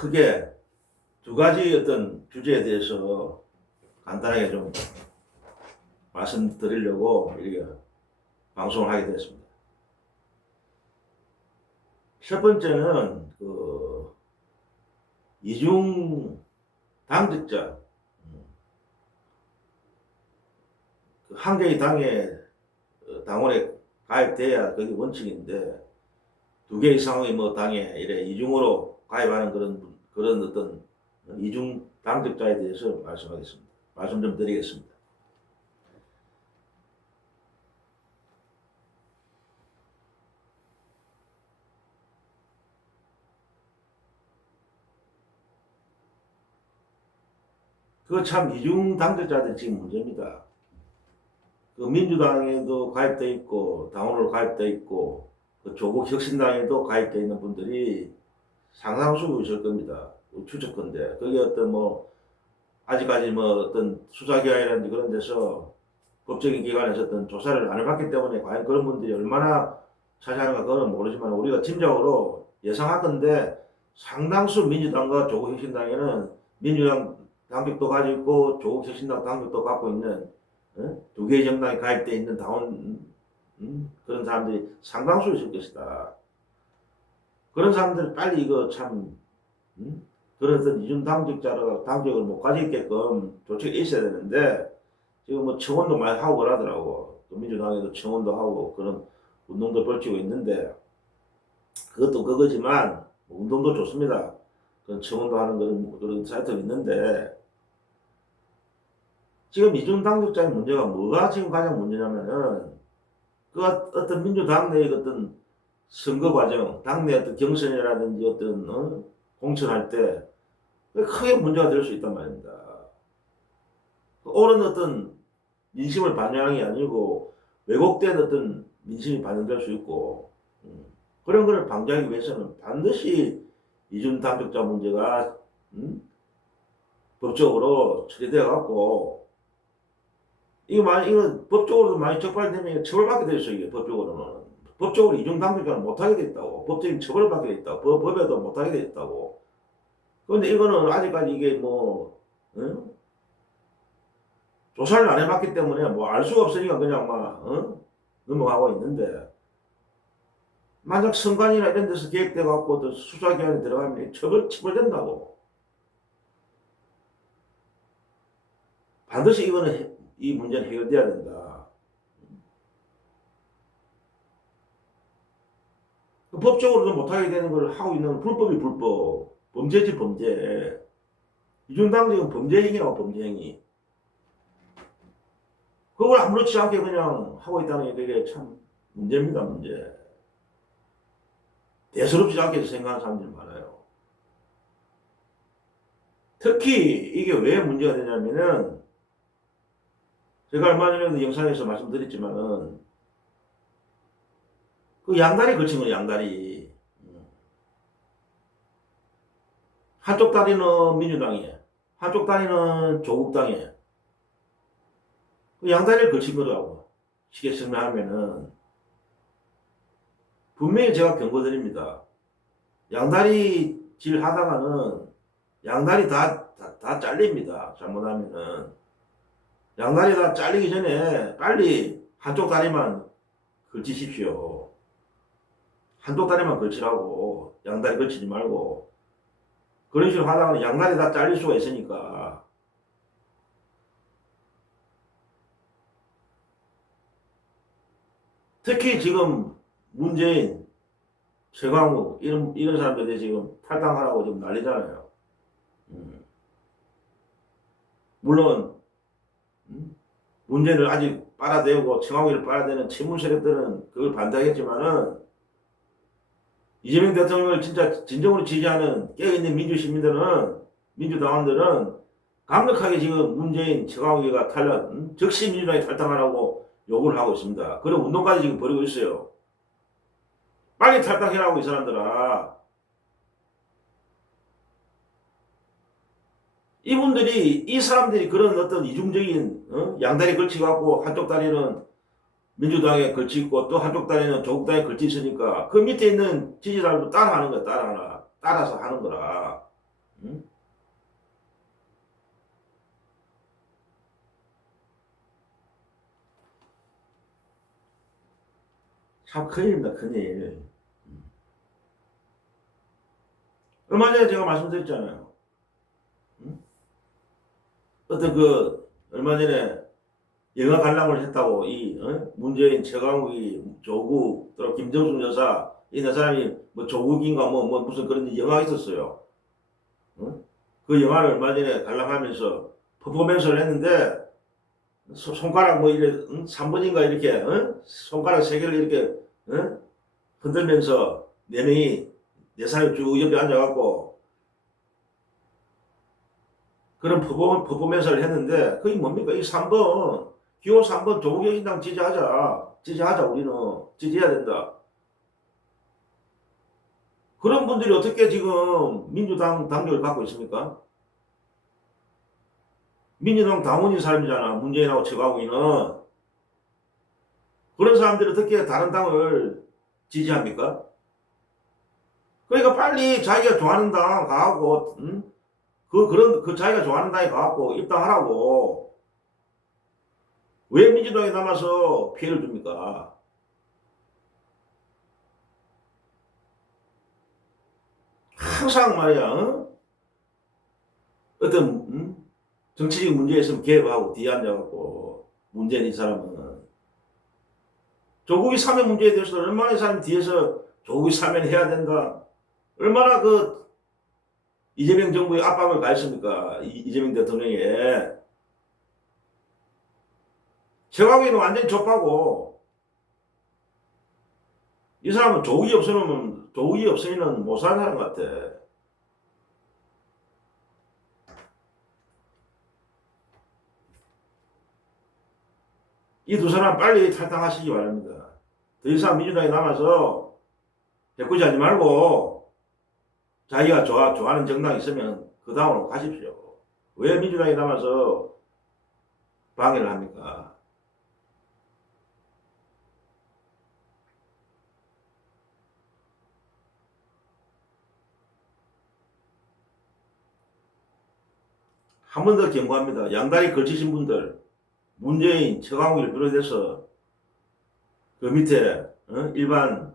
크게 두 가지 어떤 주제에 대해서 간단하게 좀 말씀드리려고 이렇게 방송을 하게 됐습니다. 첫 번째는 이중 당직자, 한 개의 당원에 가입돼야 그게 원칙인데 두 개 이상의 당에 이래 이중으로 가입하는 그런 어떤 이중 당직자에 대해서 말씀 좀 드리겠습니다. 그 참 이중 당직자들이 지금 문제입니다. 그 민주당에도 가입돼 있고 당원으로 가입돼 있고 그 조국 혁신당에도 가입돼 있는 분들이 상당수 있을 겁니다. 추측건데 그게 아직까지 어떤 수사기관이라든지 그런 데서 법적인 기관에서 어떤 조사를 안 해봤기 때문에 과연 그런 분들이 얼마나 차지하는가 그건 모르지만 우리가 짐작으로 예상하건대 상당수 민주당과 조국혁신당에는 민주당 당직도 가지고 있고 조국혁신당 당직도 갖고 있는 두 개의 정당에 가입되어 있는 당원 그런 사람들이 상당수 있을 것이다. 그런 사람들 빨리 이거 참 그런 어떤 이중 당직자로 당직을 못 가지게끔 조치가 있어야 되는데 지금 청원도 많이 하고 그러더라고. 또 민주당에도 청원도 하고 그런 운동도 벌이고 있는데 그것도 그거지만 운동도 좋습니다. 그런 청원도 하는 그런 사이트가 있는데 지금 이중 당직자의 문제가 뭐가 지금 가장 문제냐면은 그 어떤 민주당 내의 어떤 선거 과정, 당내 어떤 경선이라든지 어떤 공천할 때 크게 문제가 될 수 있단 말입니다. 옳은 어떤 민심을 반영하는 게 아니고 왜곡된 어떤 민심이 반영될 수 있고 그런 것을 방지하기 위해서는 반드시 이중 당직자 문제가 법적으로 처리되어 갖고 이거 법적으로도 많이 적발되면 처벌받게 돼 있어. 이게 법적으로 이중 당직자는 못하게 돼 있다고. 법적인 처벌을 받게 돼 있다고. 법에도 못하게 돼 있다고. 그런데 이거는 아직까지 이게 조사를 안 해봤기 때문에 알 수가 없으니까 그냥 넘어가고 있는데 만약 선관위나 이런 데서 개입돼 갖고 수사기관에 들어가면 처벌된다고. 반드시 이 문제는 해결돼야 된다. 법적으로도 못하게 되는 걸 하고 있는 불법이 불법, 범죄지 범죄. 이중당직은 범죄행위라고 범죄행위. 그걸 아무렇지 않게 그냥 하고 있다는 게 되게 참 문제입니다, 문제. 대수롭지 않게 생각하는 사람들이 많아요. 특히 이게 왜 문제가 되냐면은 제가 얼마 전에도 영상에서 말씀드렸지만은 그 양다리 걸친 거예요, 양다리. 한쪽 다리는 민주당이에요. 한쪽 다리는 조국당이에요. 그 양다리를 걸친 거라고 쉽게 설명하면은 분명히 제가 경고드립니다. 양다리 질 하다가는 양다리 다 잘립니다. 잘못하면은. 양다리 다 잘리기 전에 빨리 한쪽 다리만 걸치십시오. 한쪽 다리만 걸치라고. 양다리 걸치지 말고. 그런 식으로 하다가는 양다리 다 잘릴 수가 있으니까. 특히 지금 문재인, 최강욱 이런 사람들이 지금 탈당하라고 지금 난리잖아요. 물론 문재인을 아직 빨아대고 최강욱을 빨아대는 친문 세력들은 그걸 반대하겠지만은 이재명 대통령을 진정으로 지지하는 깨어있는 민주시민들은 민주당원들은 강력하게 지금 문재인, 최강욱이가 즉시 민주당이 탈당하라고 요구를 하고 있습니다. 그런 운동까지 지금 벌이고 있어요. 빨리 탈당해라고 이 사람들아. 이 사람들이 그런 어떤 이중적인 양다리 걸치갖고 한쪽 다리는 민주당에 걸치고 또 한쪽 다리는 조국당에 걸치 있으니까 그 밑에 있는 지지자들도 따라하는 거야. 따라서 하는 거라. 응? 참 큰일입니다, 큰일. 얼마 전에 제가 말씀드렸잖아요. 응? 어떤 얼마 전에 영화 관람을 했다고, 문재인, 최강욱이, 조국, 또 김정숙 여사, 이 네 사람이 뭐 조국인가 뭐 무슨 그런 영화가 있었어요. 응? 그 영화를 얼마 전에 관람하면서 퍼포먼스를 했는데, 손가락 뭐 이래, 3번인가 이렇게, 손가락 세 개를 이렇게, 흔들면서 네 명이, 네 사람이 쭉 옆에 앉아갖고 그런 퍼포먼스를 했는데, 그게 뭡니까? 이 3번, 기호 3번 조국의 신당 지지하자, 우리는. 지지해야 된다. 그런 분들이 어떻게 지금 민주당 당적을 갖고 있습니까? 민주당 당원인 사람이잖아, 문재인하고 최강욱이는. 그런 사람들이 어떻게 다른 당을 지지합니까? 그러니까 빨리 자기가 좋아하는 당 가고, 그 자기가 좋아하는 당에 가고 입당하라고. 왜 민주당에 남아서 피해를 줍니까? 항상 말이야, 어떤, 정치적 문제 있으면 개입하고 뒤에 앉아갖고, 문재인 이 사람은. 조국이 사면 문제에 대해서 얼마나 이 사람이 뒤에서 조국이 사면 해야 된다. 얼마나 이재명 정부의 압박을 가했습니까? 이재명 대통령에. 최강욱이는 완전히 좁하고, 이 사람은 조국이 없으면 못 사는 사람 같아. 이 두 사람 빨리 탈당하시기 바랍니다. 더 이상 민주당에 남아서 해코지 하지 말고 자기가 좋아하는 정당 있으면 그 당으로 가십시오. 왜 민주당에 남아서 방해를 합니까? 한 번 더 경고합니다. 양다리 걸치신 분들, 문재인, 최강욱을 비롯해서 그 밑에 일반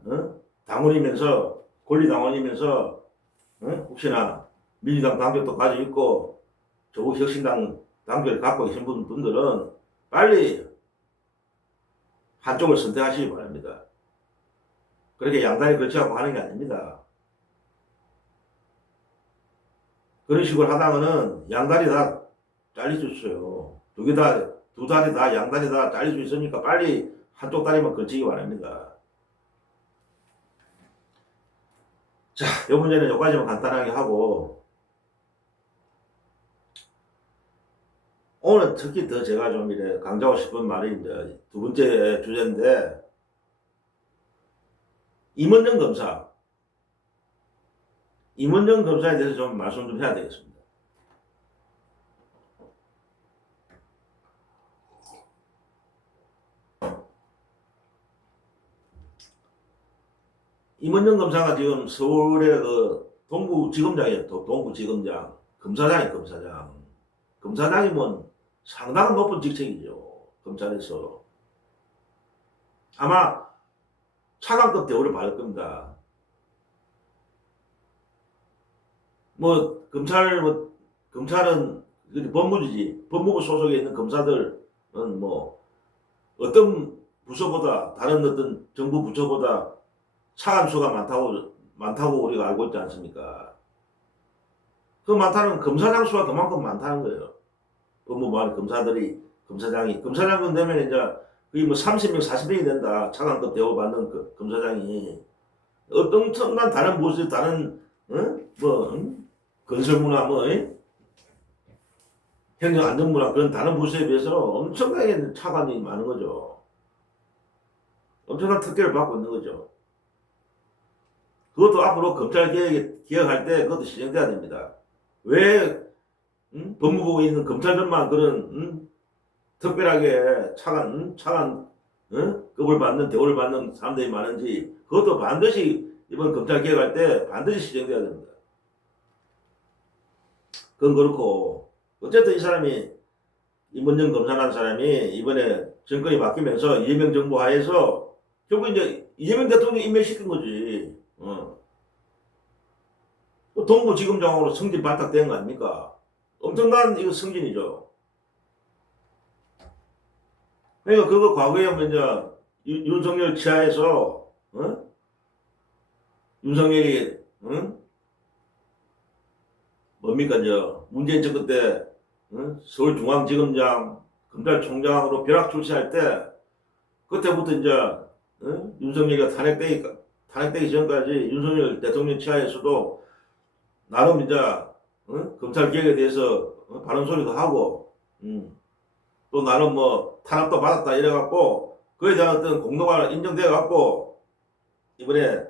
당원이면서 권리당원이면서 혹시나 민주당 당적도 가지고 있고 조국 혁신당 당적을 갖고 계신 분들은 빨리 한쪽을 선택하시기 바랍니다. 그렇게 양다리 걸치고 하는 게 아닙니다. 그런 식으로 하다가는 양다리 다 잘릴 수 있어요. 두 다리 다, 양다리 다 잘릴 수 있으니까 빨리 한쪽 다리만 걸치기 바랍니다. 자, 요 문제는 여기까지만 간단하게 하고, 오늘 특히 더 제가 좀 이래 강조하고 싶은 말이 이제 두 번째 주제인데, 임원정 검사에 대해서 좀 말씀 좀 해야 되겠습니다. 임원정 검사가 지금 서울의 동부지검장이에요. 동부지검장. 검사장이. 검사장이면 상당한 높은 직책이죠. 검찰에서. 아마 차관급 대우를 받을 겁니다. 검찰은 법무부지. 법무부 소속에 있는 검사들은 어떤 부서보다, 다른 어떤 정부 부처보다 차관수가 많다고 우리가 알고 있지 않습니까? 그 많다는 검사장 수가 그만큼 많다는 거예요. 법무부 안에 검사장은 되면 이제 거의 30명, 40명이 된다. 차관급 대우받는 검사장이. 엄청난 다른 부서, 건설문화, 행정안전문화 그런 다른 부서에 비해서 엄청나게 차관이 많은 거죠. 엄청난 특혜를 받고 있는 거죠. 그것도 앞으로 검찰 개혁할 때 그것도 시행돼야 됩니다. 왜 법무부에 있는 검찰들만 그런 특별하게 급을 받는 대우를 받는 사람들이 많은지 그것도 반드시 이번 검찰 개혁할 때 반드시 시행돼야 됩니다. 그건 그렇고 어쨌든 이 사람이 임원정 검사라는 사람이 이번에 정권이 바뀌면서 이재명 정부 하에서 결국 이제 이재명 대통령 임명시킨 거지. 동부지검장으로 승진 발탁된 거 아닙니까? 엄청난 이거 승진이죠. 그러니까 그거 과거에 먼저 윤석열 치하에서 윤석열이 뭡니까 저 문재인 정권 때 서울중앙지검장 검찰총장으로 벼락 출시할 때 그때부터 이제 윤석열이가 탄핵되기 전까지 윤석열 대통령 치하에서도 나름 이제 검찰 개혁에 대해서 바른 소리도 하고 또 나름 뭐 탄압도 받았다 이래갖고 그에 대한 어떤 공로가 인정돼갖고 이번에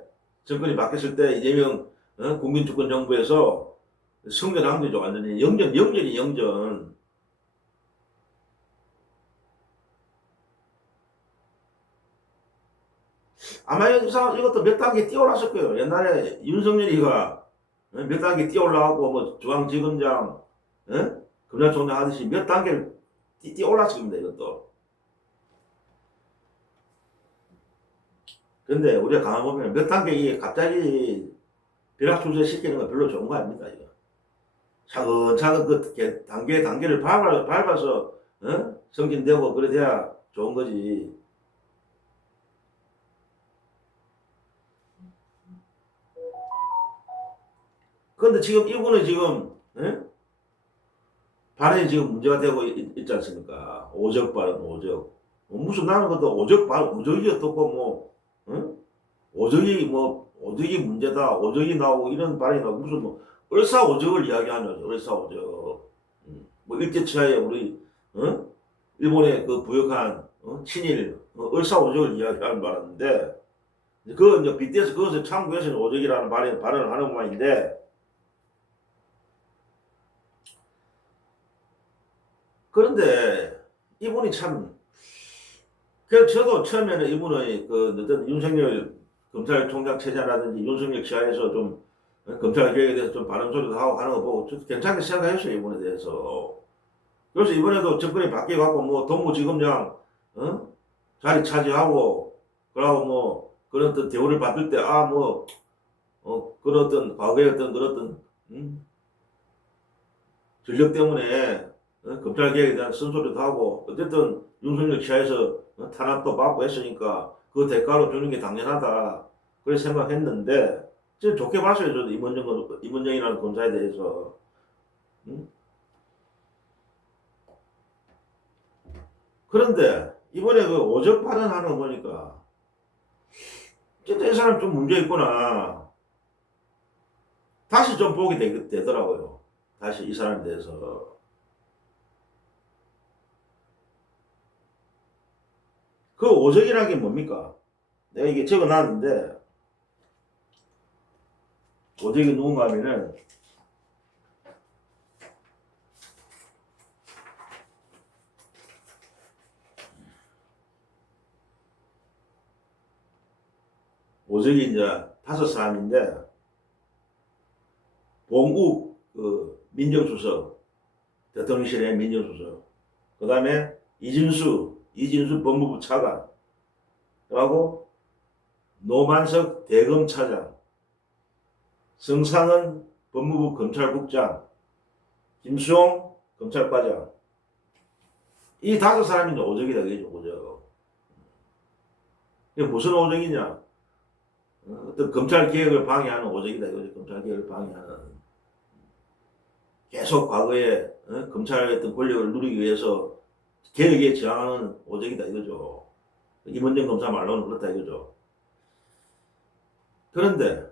정권이 바뀌었을 때 이재명 국민주권 정부에서 승전한 거죠. 완전히 영전이 영전. 아마 이것도 몇 단계 뛰어올랐을 거예요. 옛날에 윤석열이가 몇 단계 뛰어올라가고 뭐 중앙지검장, 검찰총장 하듯이 몇 단계를 뛰어올랐을 겁니다. 이것도. 근데 우리가 가만 보면 몇 단계 이게 갑자기 벼락출세 시키는 건 별로 좋은 거 아닙니다. 이거. 차근차근 그 단계를 밟아서 승진되고 그래 돼야 좋은 거지. 그런데 지금 이분은 지금 발언이 지금 문제가 되고 있지 않습니까? 오적 발언, 오적. 무슨 나는 것도 오적 발언, 오적이 어떻고 뭐 오적이 문제다, 오적이 나오고 이런 발언이 나오고 무슨 뭐 을사오적을 이야기하는 거죠. 을사오적. 뭐 일제치하에 우리 일본에 그 부역한 친일 을사오적을 이야기하는 말인데 그 이제 빗대서 그것을 참고해서 오적이라는 발언을 하는 말인데 그런데 이분이 참 그래서 저도 처음에는 이분의 그 어떤 윤석열 검찰총장 체제라든지 윤석열 치하에서 좀 검찰 개혁에 대해서 좀 바른 소리도 하고 하는 거 보고 좀 괜찮게 생각했어요. 이번에 대해서. 그래서 이번에도 정권이 바뀌어갖고 뭐 동부지검장 자리 차지하고 그러고 뭐 그런 어떤 대우를 받을 때 그런 어떤 과거의 어떤 그런 전력 때문에 검찰 개혁에 대한 쓴소리도 하고 어쨌든 윤석열 치하에서 탄압도 받고 했으니까 그 대가로 주는 게 당연하다 그렇게 생각했는데 지금 좋게 봤어요. 저도 임원정이라는 검사에 대해서. 그런데 이번에 그 오적 발언하는 거 보니까 진짜 이 사람 좀 문제 있구나. 다시 좀 보게 되더라고요. 다시 이 사람에 대해서. 그 오적이라는 게 뭡니까? 내가 이게 적어놨는데 오적이 누군가 하면은 오적이 이제 5사람인데 봉욱 그 민정수석 대통령실의 민정수석 그 다음에 이진수 법무부 차관 그리고 노만석 대검차장 성상은 법무부 검찰국장 김수용 검찰과장 이 5사람이 오적이다 그죠. 오적. 이게 무슨 오적이냐 어떤 검찰 개혁을 방해하는 오적이다 이거죠. 검찰 개혁을 방해하는 계속 과거에 검찰의 어떤 권력을 누리기 위해서 개혁에 저항하는 오적이다 이거죠. 임원정 검사 말로는 그렇다 이거죠. 그런데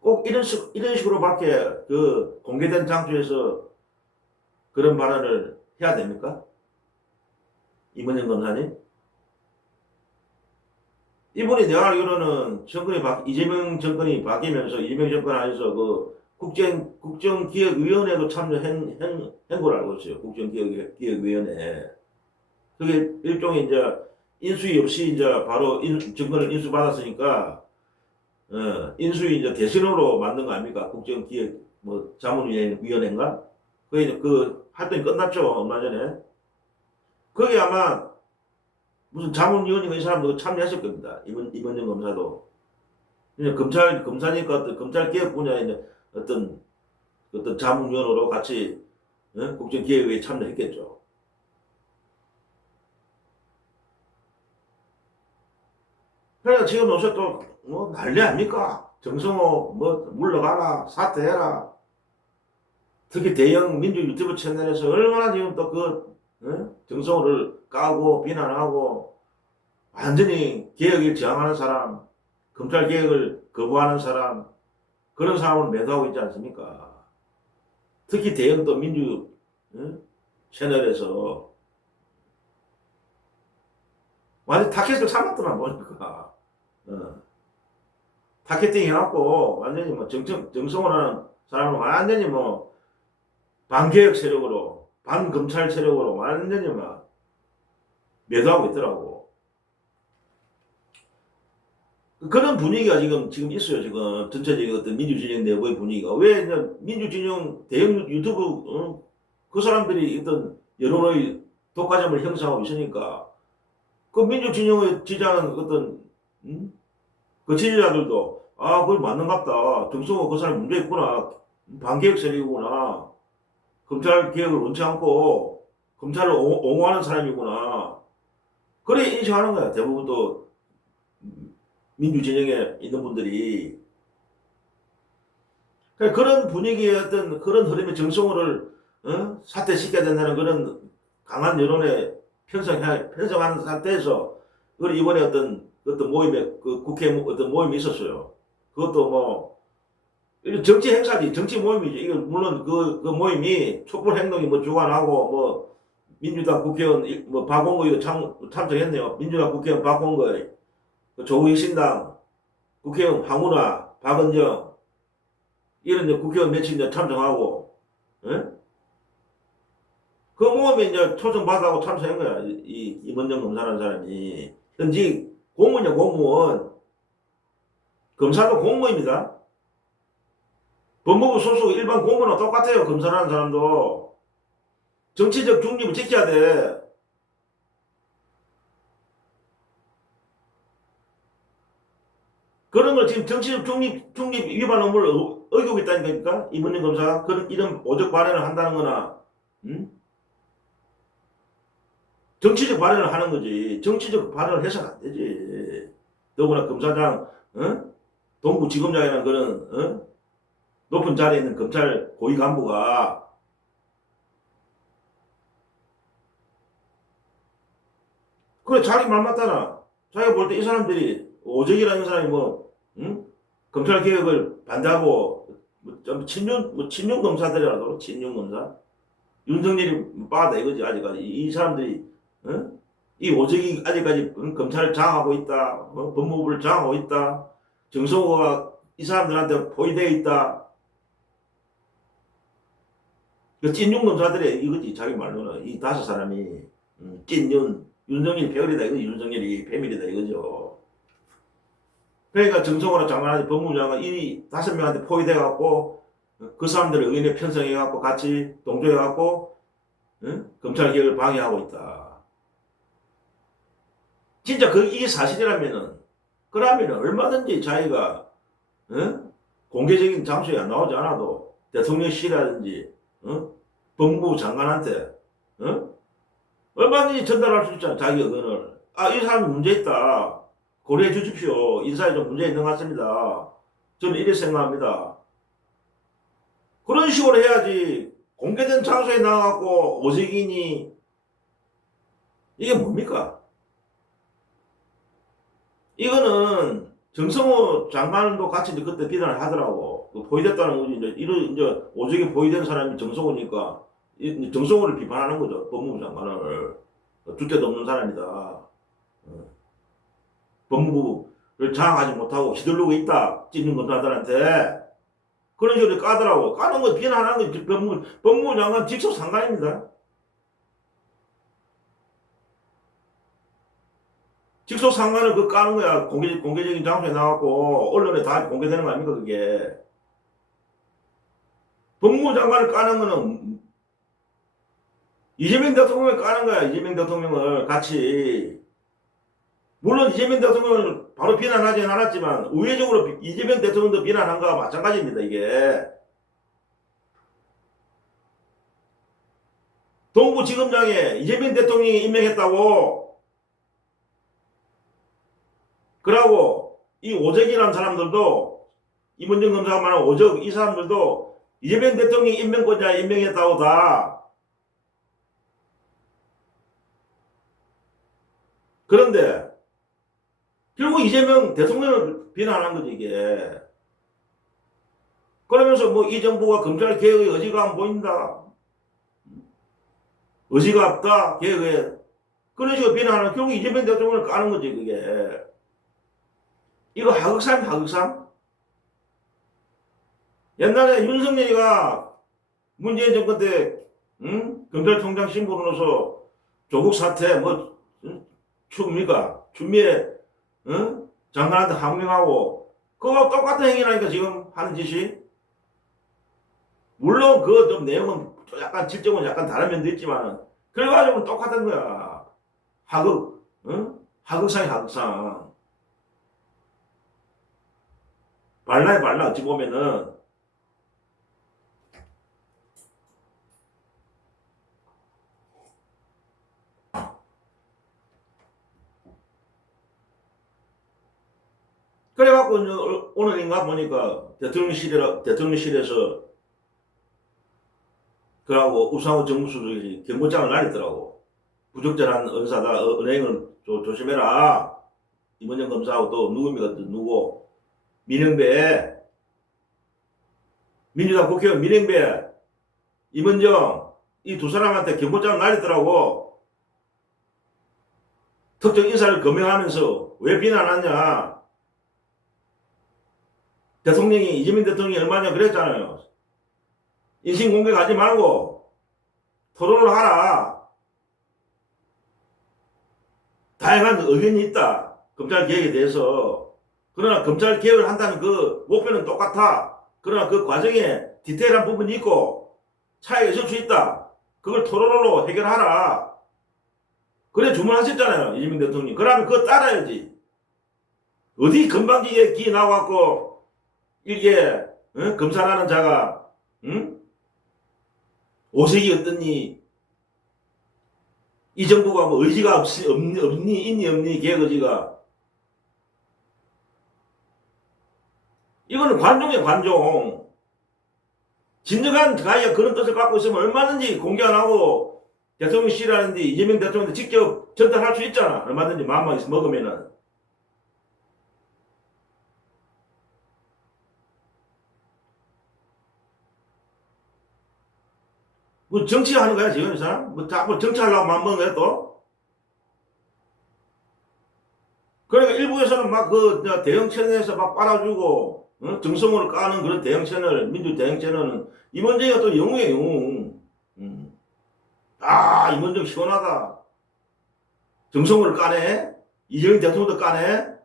꼭 이런 식으로밖에 그 공개된 장소에서 그런 발언을 해야 됩니까? 임원정 검사님? 이분이 내가 알기로는 이재명 정권이 바뀌면서 이재명 정권 안에서 그 국정기획위원회도 참여한 걸 알고 있어요. 국정기획위원회. 그게 일종의 이제 인수위 없이 이제 바로 정권을 인수받았으니까 인수위 이제 대신으로 만든 거 아닙니까? 국정기획 뭐 자문위원회인가? 그 활동이 끝났죠. 얼마 전에. 거기 아마 무슨 자문위원회가 이 사람도 참여했을 겁니다. 이번영 검사도. 그냥 검사니까 어떤 검찰 개혁 분야에 있는 어떤 자문위원으로 같이 국정기획회에 참여했겠죠. 그러니까 지금 요새 또 뭐 난리 아닙니까? 정성호 뭐 물러가라 사퇴해라. 특히 대형 민주 유튜브 채널에서 얼마나 지금 또 정성호를 까고 비난하고 완전히 개혁에 저항하는 사람, 검찰 개혁을 거부하는 사람, 그런 사람을 매도하고 있지 않습니까? 특히 대형 또 민주 채널에서 완전 타켓을 삼았더만 보니까 타겟팅 해갖고 완전히 뭐 정성호라는 사람은 완전히 뭐 반개혁 세력으로 반검찰 세력으로 완전히 막 매도하고 있더라고. 그런 분위기가 지금 있어요. 지금 전체적인 어떤 민주진영 내부의 분위기가. 왜 민주진영 대형 유튜브 그 사람들이 어떤 여론의 독과점을 형성하고 있으니까 그 민주진영의 지지하는 어떤 그 지지자들도 그걸 맞는갑다. 정성호 그 사람 문제 있구나. 반개혁 세력이구나. 검찰 개혁을 원치 않고 검찰을 옹호하는 사람이구나. 그래 인식하는 거야. 대부분 또 민주진영에 있는 분들이. 그러니까 그런 분위기의 어떤 그런 흐름의 정성호를 사퇴시켜야 된다는 그런 강한 여론에 편성하는 상태에서 이번에 어떤 모임에 국회 어떤 모임이 있었어요. 그것도 뭐 정치 행사지, 정치 모임이지. 이거 물론 그 모임이 촛불 행동이 뭐 주관하고 뭐 민주당 국회의원 뭐 박원거이도 참석했네요. 민주당 국회의원 박원거이, 조국혁 신당 국회의원 황운하, 박은정 이런 국회의원 며칠 이제 참석하고, 예? 그 모임에 이제 초청받아고 참석한 거야. 이문정 검사라는 사람이 현직 공무원이야, 공무원. 검사도 공무원입니다. 법무부 소속 일반 공무원과 똑같아요. 검사라는 사람도. 정치적 중립을 지켜야 돼. 그런 걸 지금 정치적 중립 위반 의무를 어기고 있다는 거니까 이문정 검사가 이런 오적 발언을 한다는 거나 정치적 발언을 하는 거지. 정치적 발언을 해서는 안 되지. 더구나 검사장, 동부지검장이라는 그런 높은 자리에 있는 검찰 고위 간부가 그래 자기 말 맞잖아. 자기가 볼 때 이 사람들이 오적이라는 사람이 검찰 개혁을 반대하고 좀 친윤 검사들이라도 친윤 검사 윤석열이 빠다 이거지. 아직까지 이 사람들이 이 오적이 아직까지 검찰을 장악하고 있다. 법무부를 장악하고 있다. 정성호가 이 사람들한테 포위되어 있다. 그 찐윤 검사들이 이거지. 자기 말로는 이 5사람이 찐윤 윤석열이 배열이다 이거지. 윤석열이 패밀이다 이거죠. 그러니까 정성호나 장관한테 법무부 장관 이 5명한테 포위돼갖고 그 사람들을 의원에 편성해갖고 같이 동조해갖고 검찰 개혁을 방해하고 있다. 진짜 이게 사실이라면은 그러면은 얼마든지 자기가 공개적인 장소에 안 나오지 않아도 대통령실이라든지 법무부 장관한테 얼마든지 전달할 수 있잖아. 자기 의견을. 이 사람이 문제 있다. 고려해 주십시오. 인사에 좀 문제 있는 것 같습니다. 저는 이렇게 생각합니다. 그런 식으로 해야지. 공개된 장소에 나가고 오직이니 이게 뭡니까? 이거는 정성호 장관도 같이 그때 비난을 하더라고. 포위됐다는 거지. 이제 오직이 포위된 사람이 정성호니까 정성호를 비판하는 거죠. 법무부 장관을. 주체도 없는 사람이다. 법무부를 장악하지 못하고 휘둘르고 있다. 찢는 검사들한테. 그런 식으로 까더라고. 까는 거 비난하는 거 법무부 장관 직속 상관입니다. 직속 상관을 까는 거야. 공개적인 장소에 나가고 언론에 다 공개되는 거 아닙니까 그게. 법무부 장관을 까는 거는 이재명 대통령을 까는 거야. 이재명 대통령을 같이. 물론 이재명 대통령을 바로 비난하지는 않았지만 우회적으로 이재명 대통령도 비난한 거와 마찬가지입니다. 이게 동부지검장에 이재명 대통령이 임명했다고. 그러고 이 오적이라는 사람들도, 임원정 검사가 말하는 오적, 이 사람들도 이재명 대통령이 임명권자에 임명했다고 다. 그런데 결국 이재명 대통령을 비난한 거지 이게. 그러면서 뭐 이 정부가 검찰 개혁의 의지가 안 보인다, 의지가 없다, 개혁에. 그런 식으로 비난하는, 결국 이재명 대통령을 까는 거지 그게. 이거 하극상, 하극상. 옛날에 윤석열이가 문재인 정권 때 검찰총장 신분으로서 조국 사태 뭐 춥니까? 추미애 장관한테 항명하고, 그거 똑같은 행위라니까 지금 하는 짓이. 물론 그 좀 내용은 약간 질적은 약간 다른 면도 있지만 결과적으로 똑같은 거야. 하극, 하극상이 하극상. 발라야 발라. 어찌 보면은. 그래갖고 오늘인가 보니까 대통령실에서 그러고 우상호 정무수석이 경고장을 날리더라고. 부적절한 언사다. 은행을 조심해라. 임원정 검사하고 또 누굽니까? 누구? 민영배. 민주당 국회의원 민영배, 임원정, 이 두 사람한테 경고장을 날리더라고. 특정 인사를 검명하면서 왜 비난하냐. 대통령이, 이재명 대통령이 얼마 전에 그랬잖아요. 인신공격 하지 말고 토론을 하라. 다양한 의견이 있다, 검찰 개혁에 대해서. 그러나 검찰 개혁을 한다는 그 목표는 똑같아. 그러나 그 과정에 디테일한 부분이 있고 차이가 있을 수 있다. 그걸 토론으로 해결하라. 그래 주문하셨잖아요, 이재명 대통령이. 그러면 그거 따라야지. 어디 건방지게 기 나와갖고 이게 검사라는 자가 오색이 어떻니, 이 정부가 뭐 의지가 있니 개혁 의지가. 이거는 관종이야, 관종. 진정한 가야 그런 뜻을 갖고 있으면 얼마든지 공개 안 하고 대통령실이라는데 이재명 대통령한테 직접 전달할 수 있잖아. 얼마든지 마음만 먹으면은. 뭐 정치하는 거야 지금 이 사람? 뭐 자꾸 정치하려고 마음먹는 거야 또? 그러니까 일부에서는 막 그 대형 채널에서 막 빨아주고 정성으로 까는 그런 대형 채널, 민주 대형 채널은 임원정이가 또 영웅이야, 영웅. 아, 임원정 시원하다. 정성으로 까네. 이재명 대통령도 까네.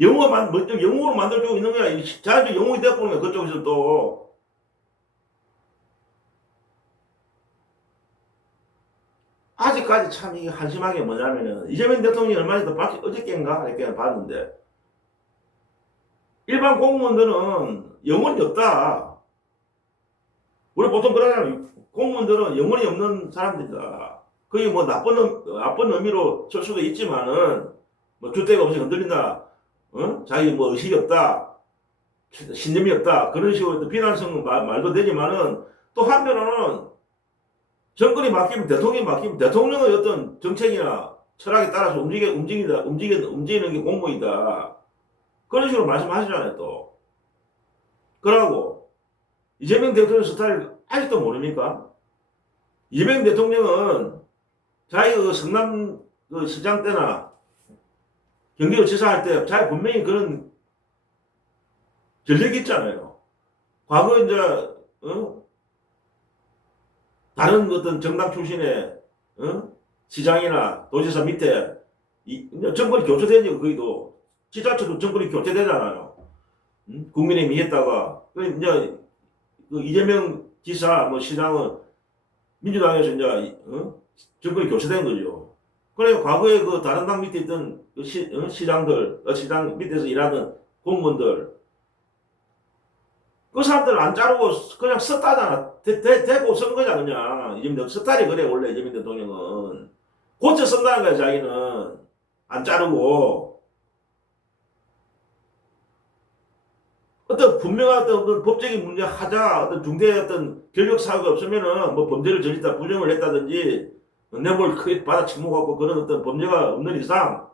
영웅으로 만들어주고 있는 거야. 자연적 영웅이 되어보는 거야, 그쪽에서 또. 아직까지 참 이게 한심한 게 뭐냐면은, 이재명 대통령이 얼마 전에 어저께인가 이렇게 봤는데, 일반 공무원들은 영혼이 없다. 우리 보통 그러잖아요. 공무원들은 영혼이 없는 사람들이다. 그게 뭐 나쁜 의미로 칠 수도 있지만은, 뭐 주대가 없이 흔들린다. 자기 뭐 의식이 없다. 신념이 없다. 그런 식으로 비난성 말도 되지만은, 또 한편으로는 정권이 바뀌면, 대통령이 바뀌면 대통령의 어떤 정책이나 철학에 따라서 움직이는 게 공무이다. 그런 식으로 말씀하시잖아요, 또. 그러고, 이재명 대통령 스타일 아직도 모릅니까? 이재명 대통령은 자기 그 성남 그 시장 때나 경기도지사 할 때 자기 분명히 그런 전력이 있잖아요. 과거 이제, 다른 어떤 정당 출신의 시장이나 도지사 밑에 정권이 교체되죠. 거기도 지자체도 정권이 교체되잖아요. 국민의힘이 했다가 그 이제 그 이재명 지사 뭐 시장은 민주당에서 이제 정권이 교체된 거죠. 그래 과거에 그 다른 당 밑에 있던 그 시장들, 시장 밑에서 일하는 공무원들 그 사람들 안 자르고 그냥 썼다잖아. 대고 쓴 거냐 그냥. 이재명 스타일이 그래 원래 이재명 대통령은 고쳐 쓴다는 거야 자기는 안 자르고 어떤 분명한 어떤 그 법적인 문제 하자 어떤 중대 어떤 결격 사유가 없으면은 뭐 범죄를 저질렀다 부정을 했다든지 뇌물 크게 받아 처먹고 그런 어떤 범죄가 없는 이상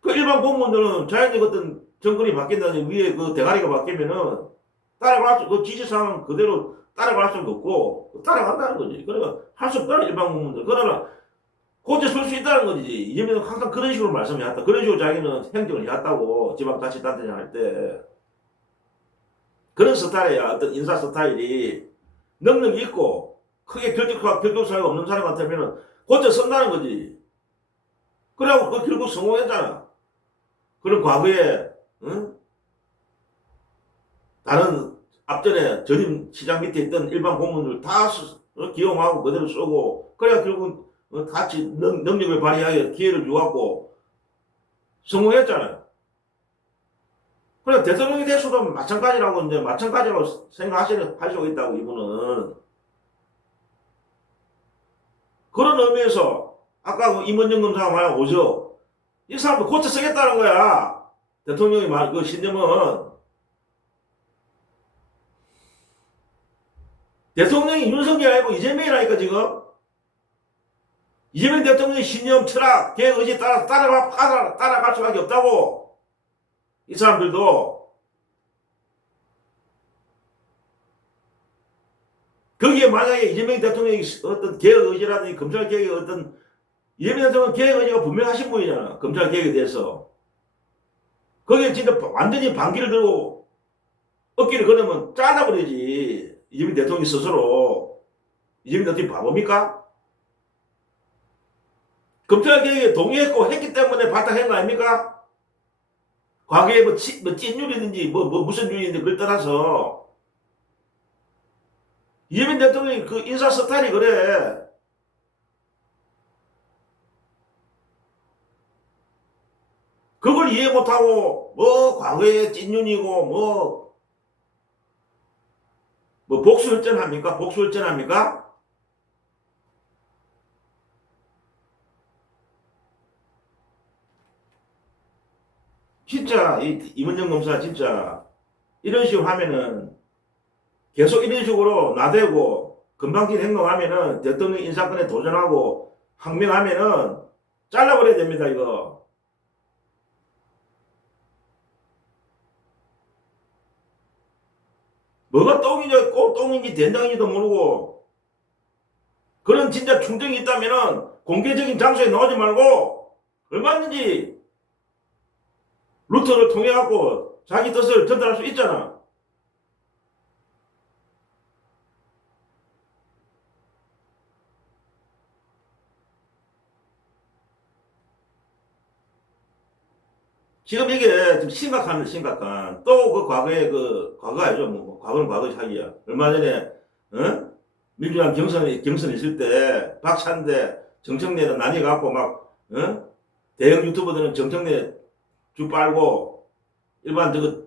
그 일반 공무원들은 자연히 어떤 정권이 바뀐다든지 위에 그 대가리가 바뀌면은 따라갈 수, 그 지시사항은 그대로 따라갈 수는 없고 따라간다는 거지. 그러니까 할 수 없다는 일반 공무원들. 그러나 고쳐 쓸 수 있다는 거지. 이재명은 항상 그런 식으로 말씀해왔다. 그런 식으로 자기는 행정을 해왔다고 지방자치단체장 할 때. 그런 스타일이야. 어떤 인사 스타일이 능력이 있고 크게 결격 사유가 없는 사람 같으면 고쳐 쓴다는 거지. 그래갖고 그 결국 성공했잖아. 그런 과거에 응? 다른 앞전에 전임 시장 밑에 있던 일반 공무원들 다 기용하고 그대로 쓰고 그래야 결국 같이 능력을 발휘하게 기회를 주었고 성공했잖아요. 그래 대통령이 됐어도 마찬가지라고 이제 마찬가지라고 생각하시고 있다고 이분은 그런 의미에서 아까 그 임원정 검사가 말한 오죠. 이 사람도 고쳐 쓰겠다는 거야. 대통령이 말 그 신념은 대통령이 윤석열이 아니고 이재명이라니까 지금. 이재명 대통령의 신념, 철학, 계획, 의지에 따라서 따라갈 수밖에 없다고. 이 사람들도. 거기에 만약에 이재명 대통령이 어떤 계획, 의지라든지 검찰 계획의 어떤 이재명 대통령 계획, 의지가 분명하신 분이잖아. 검찰 계획에 대해서. 거기에 진짜 완전히 반기를 들고 어깨를 걸으면 잘라버리지. 이재명 대통령 스스로. 이재명 대통령이 바보입니까? 검찰 개혁에 동의했고 했기 때문에 발탁한 거 아닙니까? 과거에 뭐 찐율이든지 무슨 율인지 그걸 떠나서 이재명 대통령이 그 인사 스타일이 그래. 그걸 이해 못하고 뭐 과거에 찐윤이고 뭐 복수혈전합니까? 복수혈전합니까? 진짜 이문정 검사 진짜 이런 식으로 하면은 계속 이런 식으로 나대고 건방진 행동하면은 대통령 인사권에 도전하고 항명하면은 잘라버려야 됩니다 이거. 뭐가 똥이죠? 꼭 똥인지 된장인지도 모르고 그런 진짜 충정이 있다면은 공개적인 장소에 나오지 말고 얼마든지 루트를 통해 갖고 자기 뜻을 전달할 수 있잖아. 지금 이게 좀 심각한 또 그 과거에 그 과거 알죠? 뭐 과거는 과거 사기야. 얼마 전에 민주당 경선 있을 때 박찬대 정청래는 난리 갖고 막 대형 유튜버들은 정청래 주 빨고 일반 저거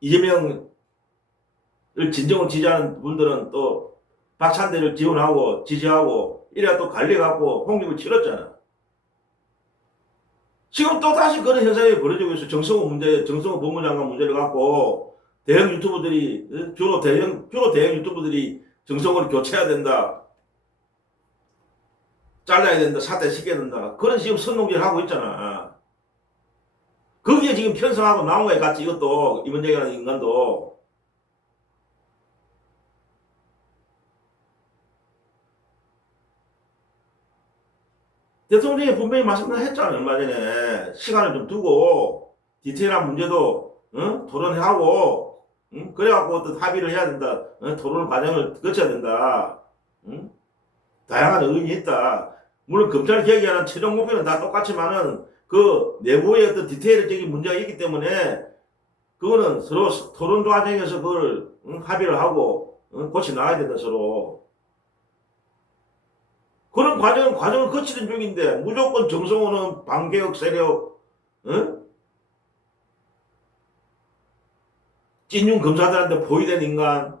이재명을 진정으로 지지하는 분들은 또 박찬대를 지원하고 지지하고 이래야 또 갈려갖고 홍역을 치렀잖아. 지금 또 다시 그런 현상이 벌어지고 있어. 정성호 법무장관 문제를 갖고 대형 유튜버들이 주로 대형 유튜버들이 정성호를 교체해야 된다. 잘라야 된다. 사퇴시켜야 된다. 그런 지금 선동질을 하고 있잖아. 거기에 지금 편성하고 나온 거에 같이 이것도 이문정이라는 인간도 대통령이 분명히 말씀했잖아요. 얼마 전에 시간을 좀 두고 디테일한 문제도 토론하고 그래갖고 어떤 합의를 해야 된다. 토론 과정을 거쳐야 된다. 다양한 의견이 있다. 물론 검찰 개혁이라는 최종 목표는 다 똑같지만은 그 내부의 어떤 디테일적인 문제가 있기 때문에 그거는 서로 토론 과정에서 그걸 합의를 하고 고쳐 나가야 된다 서로. 그런 과정을 거치는 중인데 무조건 정성호는 반개혁 세력, 찐윤 검사들한테 보이는 인간,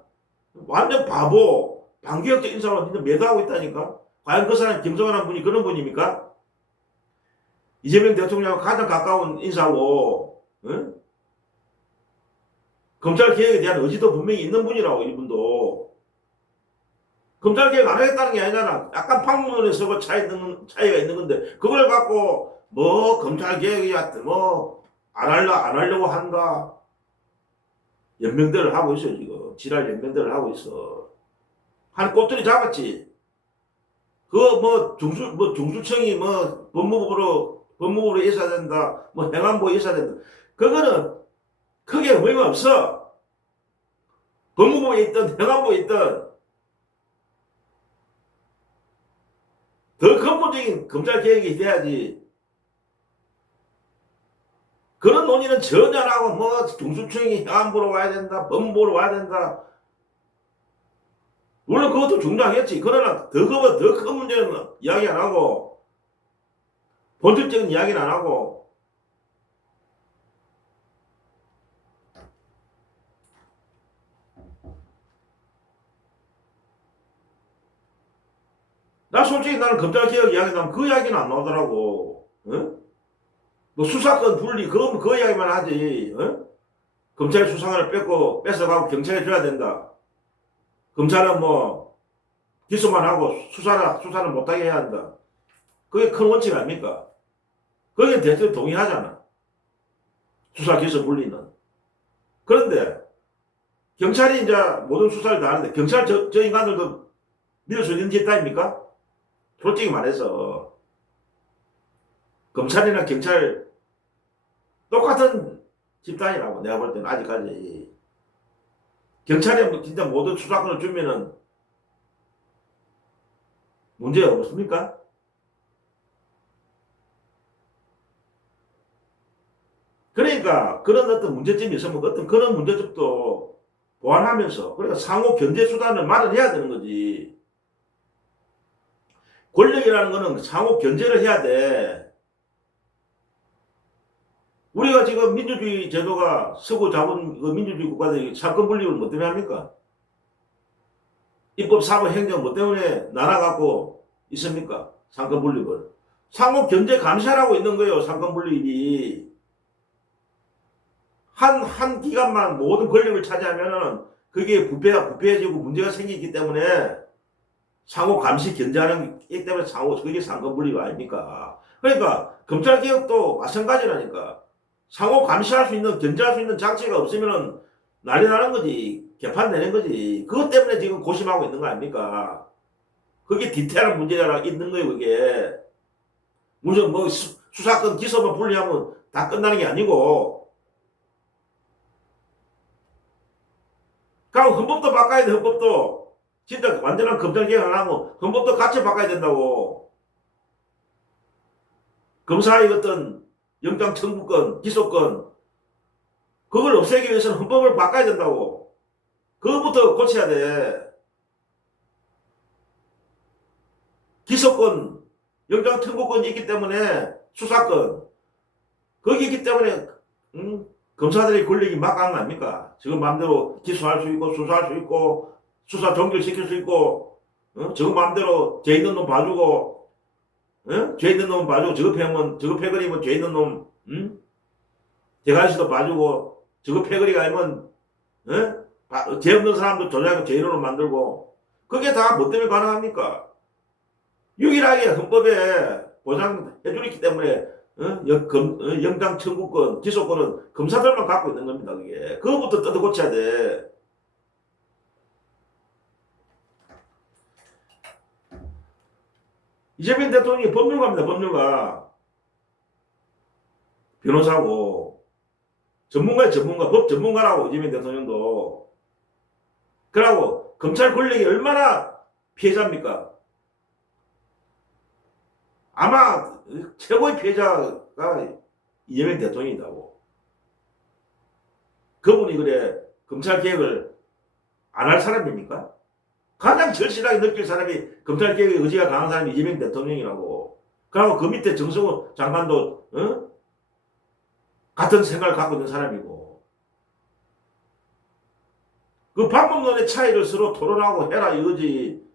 완전 바보, 반개혁적 인사로 진짜 매도하고 있다니까. 과연 그 사람 김성환 분이 그런 분입니까? 이재명 대통령과 가장 가까운 인사고, 검찰 개혁에 대한 의지도 분명히 있는 분이라고 이분도. 검찰 개혁 안 하겠다는 게 아니잖아. 약간 판문에 서고 차이가 있는 건데 그걸 갖고 뭐 검찰 개혁이 뭐 안 하려고 한다. 연명대를 하고 있어 지금. 지랄 연명대를 하고 있어. 한 꼬투리 잡았지. 그거 뭐 중수청이 뭐 법무부로 있어야 된다. 뭐 행안부에 있어야 된다. 그거는 크게 의미가 없어. 법무부에 있든 행안부에 있든 더 근본적인 검찰 개혁이 돼야지. 그런 논의는 전혀 안 하고 뭐 중수청이 행안부로 와야 된다. 법무부로 와야 된다. 물론 그것도 중요하겠지. 그러나 더 큰 문제는 이야기 안 하고 본질적인 이야기는 안 하고 나 솔직히 나는 검찰개혁 이야기 나면 그 이야기는 안 나오더라고. 뭐 수사권 분리 그 이야기만 하지. 검찰 수사권을 뺏어가고 경찰에 줘야 된다. 검찰은 뭐 기소만 하고 수사는 못하게 해야 한다. 그게 큰 원칙 아닙니까? 거기에 대통령이 동의하잖아. 수사 기소 분리는. 그런데 경찰이 이제 모든 수사를 다 하는데 경찰 저 인간들도 믿을 수 있는 집단입니까? 솔직히 말해서 검찰이나 경찰 똑같은 집단이라고 내가 볼 때는 아직까지. 경찰에 진짜 모든 수사권을 주면은 문제 없습니까? 그러니까 그런 어떤 문제점이 있으면 어떤 그런 문제점도 보완하면서 그러니까 상호 견제 수단을 마련해야 되는 거지. 권력이라는 거는 상호 견제를 해야 돼. 우리가 지금 민주주의 제도가 서구 자본 그 민주주의 국가들이 사건 분립을 뭐 때문에 합니까? 입법, 사법, 행정 뭐 때문에 나눠갖고 있습니까? 상권 분립을. 상호 견제 감시하라고 있는 거예요. 상권 분립이. 한 기관만 모든 권력을 차지하면은 그게 부패해지고 문제가 생기기 때문에 상호 감시 견제하는 게 때문에 그게 상권 분립 아닙니까? 그러니까 검찰 개혁도 마찬가지라니까. 상호 감시할 수 있는, 견제할 수 있는 장치가 없으면은 난리 나는 거지. 개판 내는 거지. 그것 때문에 지금 고심하고 있는 거 아닙니까? 그게 디테일한 문제가 있는 거예요, 그게. 무슨 뭐 수사권 기소만 분리하면 다 끝나는 게 아니고. 그럼 헌법도 바꿔야 돼, 헌법도. 진짜 완전한 검찰 개혁을 하려면 헌법도 같이 바꿔야 된다고. 검사의 어떤 영장 청구권, 기소권, 그걸 없애기 위해서는 헌법을 바꿔야 된다고. 그것부터 고쳐야 돼. 기소권, 영장 청구권이 있기 때문에 수사권, 거기 있기 때문에 검사들의 권력이 막 가는 거 아닙니까? 지금 마음대로 기소할 수 있고 수사할 수 있고 수사 종결시킬 수 있고 저거 마음대로 죄 있는 놈 봐주고 죄 있는 놈 봐주고 저거 패거리면 죄 있는 놈 대가시도 봐주고 저거 패거리가 아니면 죄 없는 사람도 조작하고 죄 있는 놈 만들고 그게 다 뭐 때문에 가능합니까? 유일하게 헌법에 보장해 주기 때문에 영장 청구권, 기소권은 검사들만 갖고 있는 겁니다. 그게 그거부터 뜯어 고쳐야 돼. 이재명 대통령이 법률가입니다. 법률가. 변호사고 전문가의 전문가, 법 전문가라고 이재명 대통령도. 그러고 검찰 권력이 얼마나 피해자입니까? 아마 최고의 피해자가 이재명 대통령이라고. 그분이 그래 검찰 개혁을 안 할 사람입니까? 가장 절실하게 느낄 사람이 검찰 개혁의 의지가 강한 사람이 이재명 대통령이라고. 그리고 그 밑에 정성호 장관도 같은 생각을 갖고 있는 사람이고. 그 방법론의 차이를 서로 토론하고 해라 이거지.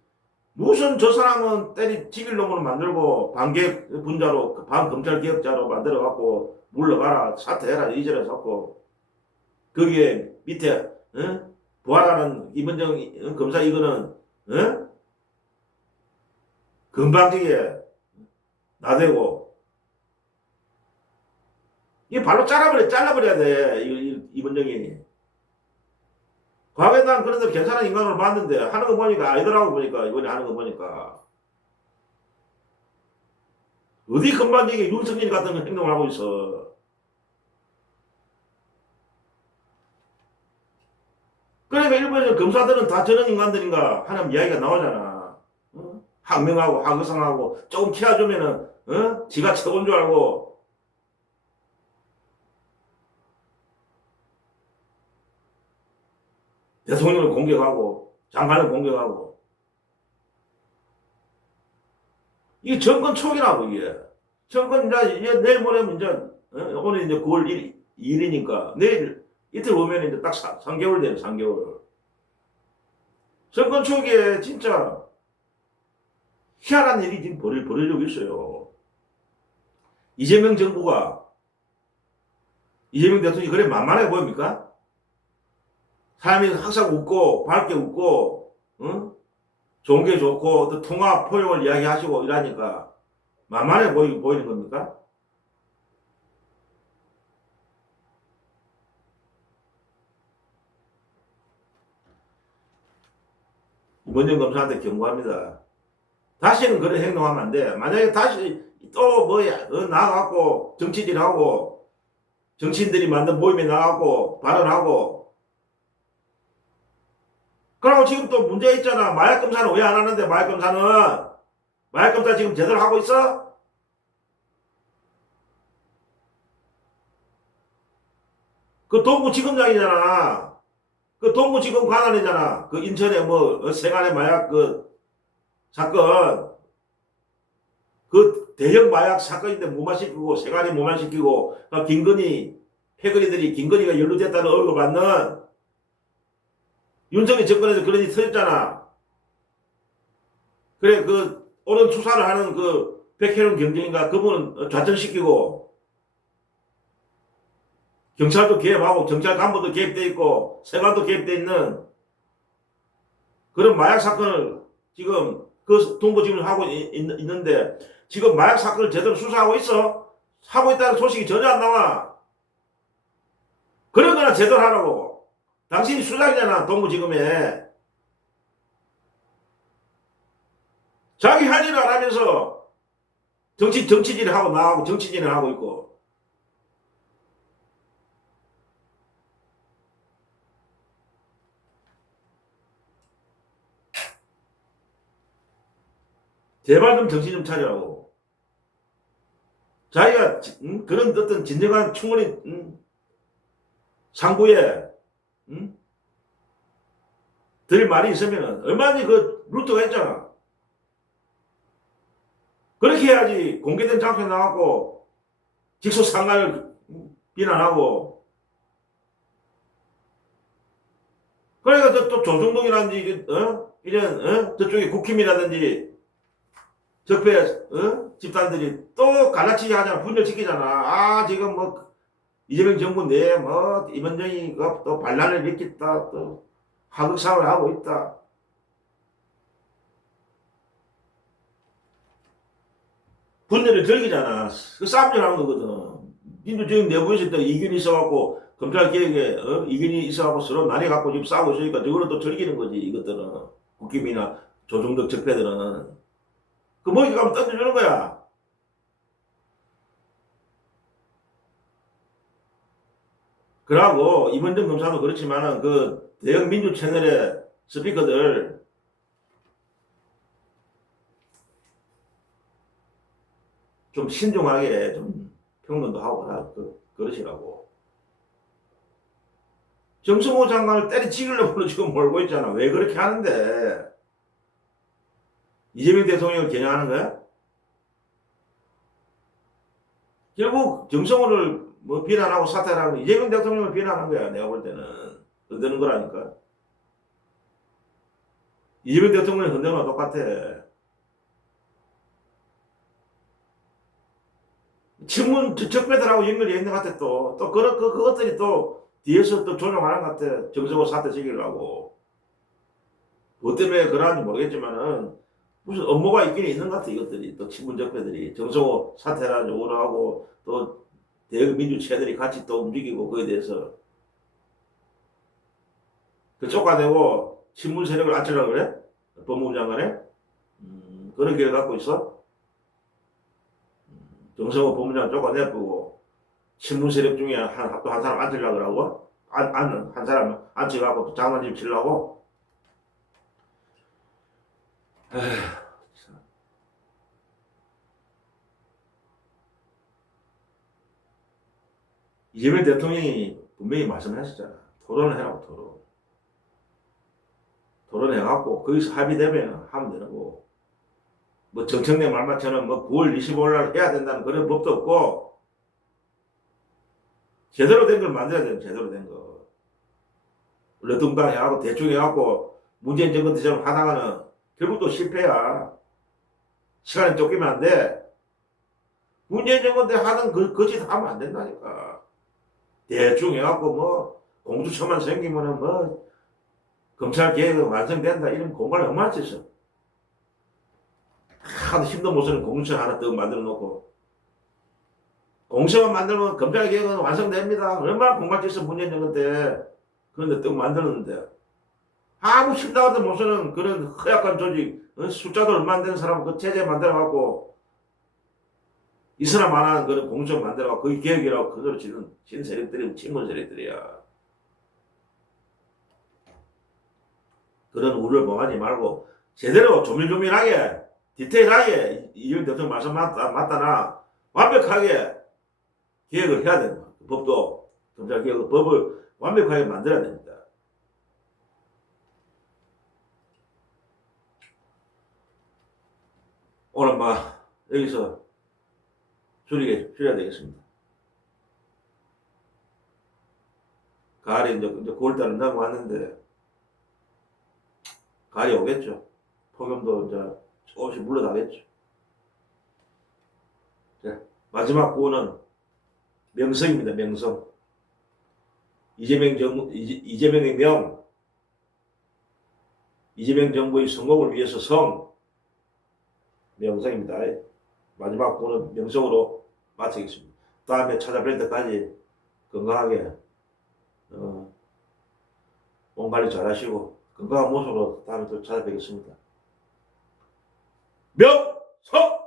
무슨 저 사람은 죽일 놈으로 만들고 반개 분자로 반검찰 개혁자로 만들어갖고 물러가라 사퇴해라 이전에 자꾸 거기에 밑에 부활하는 임원정 검사 이거는 건방지게 나대고 이 발로 잘라버려야 돼 임원정이. 과거에 난 그런데 괜찮은 인간으로 봤는데 하는 거 보니까 아니더라고. 보니까 이번에 하는 거 보니까 어디 건방지게 윤석열 같은 행동을 하고 있어. 그러니까 일본의 검사들은 다 저런 인간들인가 하는 이야기가 나오잖아. 항명하고 하극상하고 조금 키워주면은 지가 최고인 줄 알고. 대통령을 공격하고 장관을 공격하고. 이게 정권 초기라고. 이게 정권 이제 내일 모레면 이제 오늘 이제 9월 1일이니까 내일 이틀 오면 이제 딱 3개월 돼요. 3개월. 정권 초기에 진짜 희한한 일이 지금 벌어지고 있어요. 이재명 정부가 이재명 대통령이 그래 만만해 보입니까? 사람이 항상 웃고 밝게 웃고 좋은 게 좋고 또 통합 포용을 이야기하시고 이러니까 만만해 보이는 겁니까? 임원정 검사한테 경고합니다. 다시는 그런 행동하면 안 돼. 만약에 다시 또 나가갖고 정치질하고 정치인들이 만든 모임에 나가고 발언하고 그러고 지금 또 문제 있잖아. 마약 검사는 왜 안 하는데 마약 검사 지금 제대로 하고 있어? 그 동부지검장이잖아. 그 동부지검 관할이잖아. 그 인천에 세간의 마약 그 사건 그 대형 마약 사건인데 무마시키고 세간에 무마시키고 김건희 패거리들이 김건희가 연루됐다는 얼굴 받는 윤석열 정권에서 그런 일이 터졌잖아. 그래 그 오른 수사를 하는 그 백혜련 경쟁인가 그분은 좌천시키고 경찰도 개입하고 경찰 간부도 개입돼 있고 세관도 개입돼 있는 그런 마약 사건을 지금 그 동부지검을 하고 있는데 지금 마약 사건을 제대로 수사하고 있어? 하고 있다는 소식이 전혀 안 나와. 그런 거나 제대로 하라고. 당신이 수장이잖아. 동부지검에. 자기 할 일을 안 하면서 정치질을 하고 나가고 정치질을 하고 있고. 제발 좀 정신 좀 차리라고. 자기가 그런 어떤 진정한 충원이 상부에 들 말이 있으면 얼마든지 그 루트가 있잖아. 그렇게 해야지 공개된 장소에 나가고 직소상관을 비난하고. 그러니까 또 조중동이라든지 이런 저쪽에 국힘이라든지 적폐 집단들이 또 갈라치기 하잖아. 분열시키잖아. 아 지금 이재명 정부 내에 임원정이 또 반란을 일으켰다. 또 하극상을 하고 있다. 분열을 즐기잖아. 그 싸움질하는 거거든. 민주주의 내부에서 또 이견이 있어갖고 검찰 개혁에 이견이 있어갖고 서로 나뉘어갖고 지금 싸우고 있으니까 저거를 또 즐기는 거지. 이것들은 국힘이나 조중덕 적폐들은 그 먹이 가면 던져주는 거야. 그러고 임원정 검사도 그렇지만은 그 대형 민주 채널의 스피커들, 좀 신중하게 좀 평론도 하고 그러시라고. 정성호 장관을 때려치기려고 지금 몰고 있잖아. 왜 그렇게 하는데? 이재명 대통령을 겨냥하는 거야? 결국 정성호를 뭐 비난하고 사퇴하고 이재명 대통령을 비난한 거야. 내가 볼 때는 흔드는 거라니까. 이재명 대통령이 흔드는 거랑 똑같아. 친문 적배들하고 연결이 있는 것 같아. 또 그것들이 또 뒤에서 또 조종하는 것 같아. 정성호 사퇴 시키려고. 뭐 때문에 그러는지 모르겠지만은 무슨 업무가 있긴 있는 것 같아. 이것들이 또 친문 적배들이 정성호 사퇴라 요구를 하고 또 대응 민주체들이 같이 또 움직이고 그에 대해서 그 쫓아내고 친문 세력을 앉히려고 그래? 법무부 장관에? 그런 계획을 갖고 있어? 정성호 법무장관 쫓아내고 친문 세력 중에 또 한 사람 앉히려고 그러고? 한 사람 앉혀갖고 또 장관님 치려고? 에휴. 이재명 대통령이 분명히 말씀하셨잖아. 토론을 해라고, 토론. 토론해갖고, 거기서 합의되면 하면 되는 거고. 뭐, 정청래 말마처럼 뭐 9월 25일 날 해야 된다는 그런 법도 없고, 제대로 된 걸 만들어야 되는 제대로 된 거. 러뚱땅 해갖고, 대충 해갖고, 문재인 정권 때처럼 하다가는 결국 또 실패야. 시간이 쫓기면 안 돼. 문재인 정권 때 하던 그 짓 하면 안 된다니까. 대충 해갖고 뭐 공주처만 생기면은 뭐 검찰 개혁은 완성된다 이런 공간을 얼마나 쳤어. 하도 힘도 못 쓰는 공주처 하나 더 만들어 놓고 공수처만 만들면 검찰 개혁은 완성됩니다. 얼마나 공간 쳤어 문재인 정권 때. 그런데 또 만들었는데 아무 힘도 못 쓰는 그런 허약한 조직 숫자도 얼마 안 되는 사람 그 체제 만들어갖고 이 사람 안 하는 그런 공수처 만들어갖고 그게 개혁이라고 그대로 지는 세력들이 친문 세력들이야. 그런 우려를 범하지 말고 제대로 조밀조밀하게 디테일하게 이재명 대통령 말씀 맞다나 완벽하게 개혁을 해야 되는 거야. 법도 검찰 개혁 법을 완벽하게 만들어야 됩니다. 오늘 여기서 줄여야 되겠습니다. 가을이 이제 9월달은 넘어왔는데 가을이 오겠죠. 폭염도 이제 조금씩 물러나겠죠. 자, 마지막 구호는 명성입니다. 명성. 이재명의 명, 이재명 정부의 성공을 위해서 명성입니다. 마지막 구호는 명성으로 마치겠습니다. 다음에 찾아뵐 때까지 건강하게 몸 관리 잘 하시고 건강한 모습으로 다음에 또 찾아뵙겠습니다. 명성!